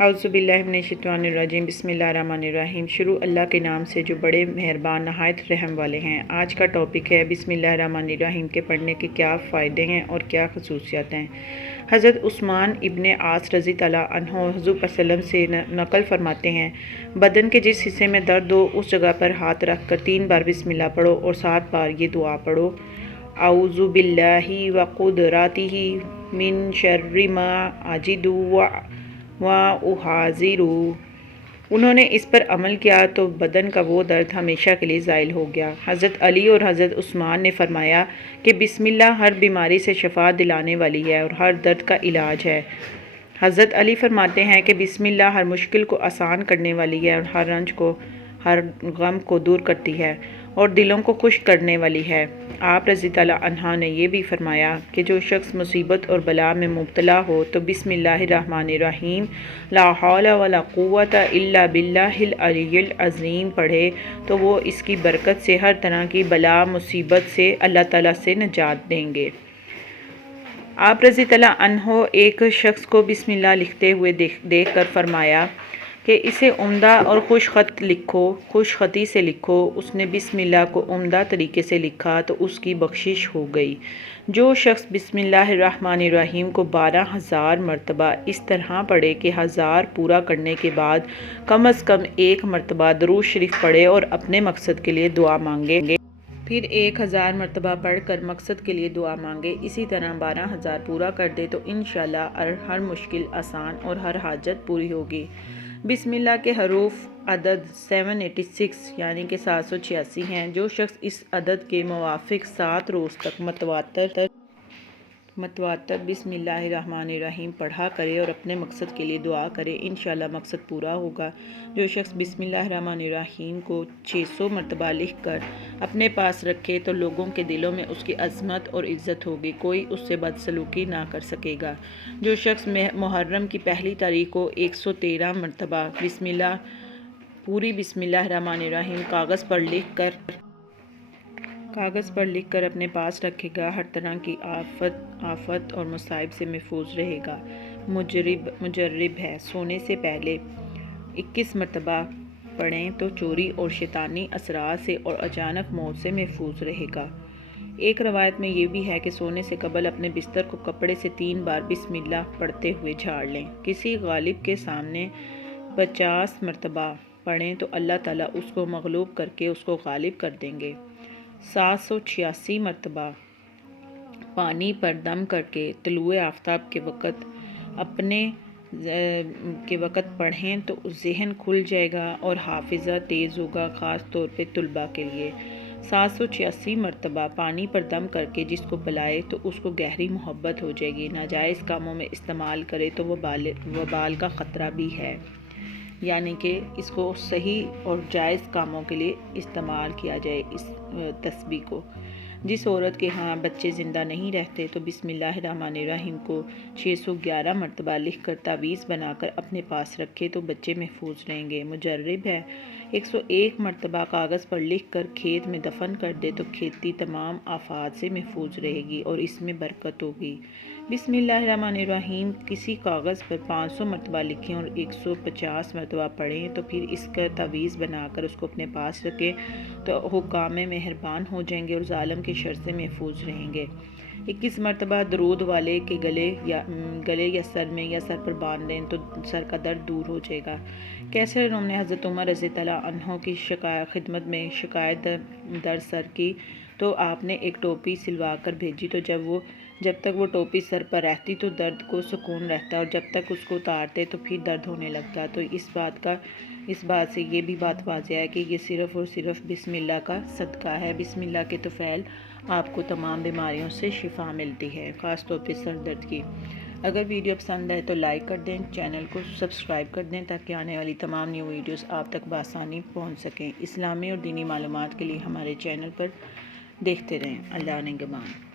اعوذ باللہ من الشیطان الرجیم، بسم اللہ الرحمن الرحیم۔ شروع اللہ کے نام سے جو بڑے مہربان نہایت رحم والے ہیں۔ آج کا ٹاپک ہے بسم اللہ الرحمن الرحیم کے پڑھنے کے کیا فائدے ہیں اور کیا خصوصیات ہیں۔ حضرت عثمان ابن عاص رضی اللہ عنہ حضور صلی اللہ علیہ وسلم سے نقل فرماتے ہیں، بدن کے جس حصے میں درد ہو اس جگہ پر ہاتھ رکھ کر 3 بار بسم اللہ پڑھو اور 7 بار یہ دعا پڑھو، اعوذ باللہ وقدرتہ من شر ما اجد وَأُحَاذِرُ۔ انہوں نے اس پر عمل کیا تو بدن کا وہ درد ہمیشہ کے لیے زائل ہو گیا۔ حضرت علی اور حضرت عثمان نے فرمایا کہ بسم اللہ ہر بیماری سے شفا دلانے والی ہے اور ہر درد کا علاج ہے۔ حضرت علی فرماتے ہیں کہ بسم اللہ ہر مشکل کو آسان کرنے والی ہے اور ہر رنج کو، ہر غم کو دور کرتی ہے اور دلوں کو خوش کرنے والی ہے۔ آپ رضی اللہ عنہ نے یہ بھی فرمایا کہ جو شخص مصیبت اور بلا میں مبتلا ہو تو بسم اللہ الرحمن الرحیم لا حول ولا قوت الا باللہ العلی العظیم پڑھے تو وہ اس کی برکت سے ہر طرح کی بلا مصیبت سے اللہ تعالیٰ سے نجات دیں گے۔ آپ رضی اللہ عنہ ایک شخص کو بسم اللہ لکھتے ہوئے دیکھ کر فرمایا کہ اسے عمدہ اور خوش خط لکھو، خوش خطی سے لکھو۔ اس نے بسم اللہ کو عمدہ طریقے سے لکھا تو اس کی بخشش ہو گئی۔ جو شخص بسم اللہ الرحمن الرحیم کو 12,000 مرتبہ اس طرح پڑھے کہ 1000 پورا کرنے کے بعد کم از کم 1 مرتبہ درود شریف پڑھے اور اپنے مقصد کے لیے دعا مانگے، پھر 1000 مرتبہ پڑھ کر مقصد کے لیے دعا مانگے، اسی طرح 12,000 پورا کر دے تو انشاءاللہ ہر مشکل آسان اور ہر حاجت پوری ہوگی۔ بسم اللہ کے حروف عدد 786 یعنی کہ 786 ہیں۔ جو شخص اس عدد کے موافق 7 روز تک متواتر بسم اللہ الرحمن الرحیم پڑھا کرے اور اپنے مقصد کے لیے دعا کرے، انشاءاللہ مقصد پورا ہوگا۔ جو شخص بسم اللہ الرحمن الرحیم کو 600 مرتبہ لکھ کر اپنے پاس رکھے تو لوگوں کے دلوں میں اس کی عظمت اور عزت ہوگی، کوئی اس سے بدسلوکی نہ کر سکے گا۔ جو شخص محرم کی پہلی تاریخ کو 113 مرتبہ پوری بسم اللہ الرحمن الرحیم کاغذ پر لکھ کر اپنے پاس رکھے گا، ہر طرح کی آفت اور مصائب سے محفوظ رہے گا۔ مجرب ہے، سونے سے پہلے 21 مرتبہ پڑھیں تو چوری اور شیطانی اثرات سے اور اچانک موت سے محفوظ رہے گا۔ ایک روایت میں یہ بھی ہے کہ سونے سے قبل اپنے بستر کو کپڑے سے 3 بار بسم اللہ پڑھتے ہوئے جھاڑ لیں۔ کسی غالب کے سامنے 50 مرتبہ پڑھیں تو اللہ تعالیٰ اس کو مغلوب کر کے اس کو غالب کر دیں گے۔ 786 مرتبہ پانی پر دم کر کے طلوع آفتاب کے وقت پڑھیں تو ذہن کھل جائے گا اور حافظہ تیز ہوگا، خاص طور پہ طلباء کے لیے۔ 786 مرتبہ پانی پر دم کر کے جس کو پلائے تو اس کو گہری محبت ہو جائے گی۔ ناجائز کاموں میں استعمال کرے تو وبال کا خطرہ بھی ہے، یعنی کہ اس کو صحیح اور جائز کاموں کے لیے استعمال کیا جائے۔ اس تسبیح کو جس عورت کے ہاں بچے زندہ نہیں رہتے تو بسم اللہ الرحمن الرحیم کو 611 مرتبہ لکھ کر تعویذ بنا کر اپنے پاس رکھے تو بچے محفوظ رہیں گے۔ مجرب ہے، 101 مرتبہ کاغذ پر لکھ کر کھیت میں دفن کر دے تو کھیتی تمام آفات سے محفوظ رہے گی اور اس میں برکت ہوگی۔ بسم اللہ الرحمن الرحیم کسی کاغذ پر 500 مرتبہ لکھیں اور 150 مرتبہ پڑھیں تو پھر اس کا تعویذ بنا کر اس کو اپنے پاس رکھیں تو حکام مہربان ہو جائیں گے اور ظالم کے شر سے محفوظ رہیں گے۔ 21 مرتبہ درود والے کے گلے یا سر میں یا سر پر باندھ دیں تو سر کا درد دور ہو جائے گا۔ کیسر روم نے حضرت عمر رضی اللہ عنہ کی خدمت میں شکایت در سر کی تو آپ نے ایک ٹوپی سلوا کر بھیجی تو جب تک وہ ٹوپی سر پر رہتی تو درد کو سکون رہتا اور جب تک اس کو اتارتے تو پھر درد ہونے لگتا۔ تو اس بات سے یہ بھی بات واضح ہے کہ یہ صرف اور صرف بسم اللہ کا صدقہ ہے۔ بسم اللہ کے طفیل آپ کو تمام بیماریوں سے شفا ملتی ہے، خاص طور پہ سر درد کی۔ اگر ویڈیو پسند ہے تو لائک کر دیں، چینل کو سبسکرائب کر دیں تاکہ آنے والی تمام نیو ویڈیوز آپ تک بآسانی پہنچ سکیں۔ اسلامی اور دینی معلومات کے لیے ہمارے چینل پر دیکھتے رہیں۔ اللہ نگہبان۔